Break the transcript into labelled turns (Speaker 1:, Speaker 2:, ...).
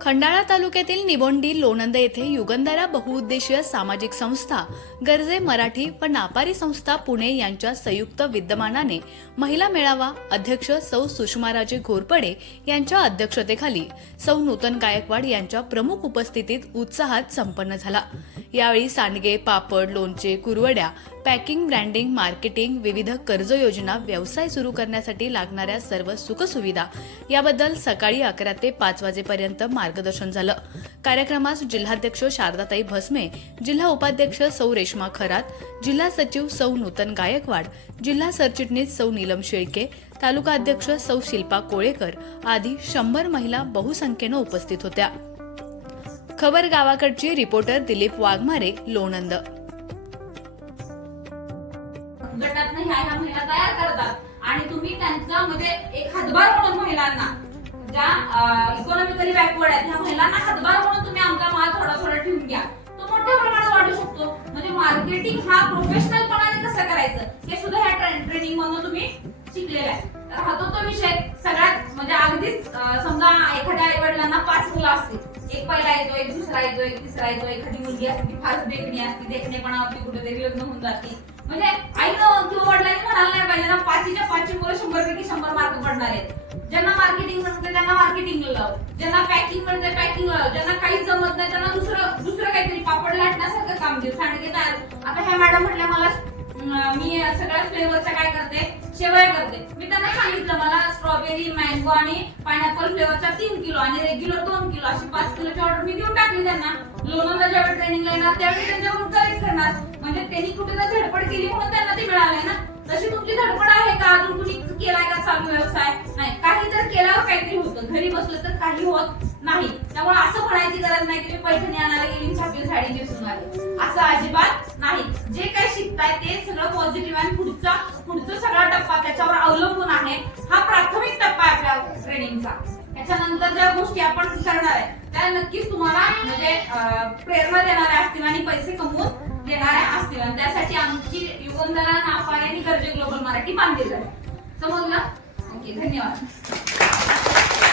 Speaker 1: खंडाळा तालुक्यातील निबोंडी लोणंद येथे युगंधरा बहुउद्देशीय सामाजिक संस्था गरजे मराठी व नापारी संस्था पुणे यांच्या संयुक्त विद्यमानाने महिला मेळावा अध्यक्ष सौ सुषमाराजे घोरपडे यांच्या अध्यक्षतेखाली सौ नूतन गायकवाड यांच्या प्रमुख उपस्थितीत उत्साहात संपन्न झाला. यावेळी सांडगे पापड लोणचे कुरवड्या पॅकिंग ब्रँडिंग मार्केटिंग विविध कर्ज योजना व्यवसाय सुरू करण्यासाठी लागणाऱ्या सर्व सुखसुविधा. याबद्दल सकाळी अकरा ते पाच वाजेपर्यंत मार्गदर्शन झालं. कार्यक्रमास जिल्हाध्यक्ष शारदाताई भस्मे जिल्हा उपाध्यक्ष सौ रेश्मा खरात जिल्हा सचिव सौ नूतन गायकवाड जिल्हा सरचिटणीस सौ नीलम शेळके तालुका अध्यक्ष सौ शिल्पा कोळेकर आदी शंभर महिला बहुसंख्येनं उपस्थित होत्या. खबर गावाकडची रिपोर्टर दिलीप वाघमारे लोणंद.
Speaker 2: गटातनं महिला तयार करतात. आणि तुम्ही त्यांचा म्हणजे एक हातभार म्हणून महिलांना ज्या इकॉनॉमिकली बॅकवर्ड आहेत ह्या महिलांना हातभार म्हणून तुम्ही आमचा माल थोडा थोडा ठेवून घ्या. तो मोठ्या प्रमाणात वाढू शकतो. म्हणजे मार्केटिंग हा प्रोफेशनलपणाने कसं करायचं हे सुद्धा ह्या ट्रेनिंग मधून तुम्ही शिकलेला आहे. हा तो तो विषय. सगळ्यात म्हणजे अगदीच समजा एखाद्या आई वडिलांना पाच मुलं असतील. एक पहिला येतो एक दुसरा येतो एक तिसरा येतो एखादी मुलगी असते ती फारच देखणी असते देखणेपणावरती कुठेतरी लग्न होऊन जाते. म्हणजे आईनं किंवा वडिलांनी म्हणायला नाही पाहिजे ना पाचीच्या पाचशे मुलं शंभर पैकी शंभर मार्क पडणार आहेत. ज्यांना मार्केटिंग म्हणते त्यांना मार्केटिंग लाव. ज्यांना पॅकिंग म्हणते पॅकिंग लाव. ज्यांना काही जमत नाही त्यांना दुसरं दुसरं काहीतरी पापड लाटण्यासारखं काम देऊ सांगितलं आता ह्या मॅडम म्हटल्या मला मी सगळ्या फ्लेवरचा काय करते? शेवया करते. मी त्यांना सांगितलं मला स्ट्रॉबेरी मँगो आणि पायनॅपल फ्लेवरचा तीन किलो आणि रेग्युलर दोन किलो अशी पाच किलोची ऑर्डर मी देऊन टाकली त्यांना. लोणाला ज्यावेळी ट्रेनिंग येणार त्यावेळी त्यांच्यावर कलेक्ट करणार. म्हणजे त्यांनी कुठे तर धडपड केली म्हणून त्यांना ते मिळाले ना. तशी तुमची धडपड आहे का? अजून तुम्ही केलाय का चालू व्यवसाय? नाही काही जर केल्यावर काहीतरी होतं. घरी बसलं तर काही होत नाही. त्यामुळे असं म्हणायची गरज नाही की मी पैठणी आणायला गेली छापील साडी दिसून आली असं अजिबात नाही जे काही शिकताय ते सगळं पॉझिटिव्ह आणि पुढचा पुढचा सगळा टप्पा त्याच्यावर अवलंबून आहे. हा प्राथमिक टप्पा आहे आपल्या ट्रेनिंगचा त्याच्यानंतर ज्या गोष्टी आपण करणार आहे त्या नक्कीच तुम्हाला म्हणजे प्रेरणा देणाऱ्या असतील आणि पैसे कमवून देणाऱ्या असतील. आणि त्यासाठी आमची युगंधरा नाफा आणि गरजे ग्लोबल मराठी बांधली आहे. समजलं? ओके धन्यवाद.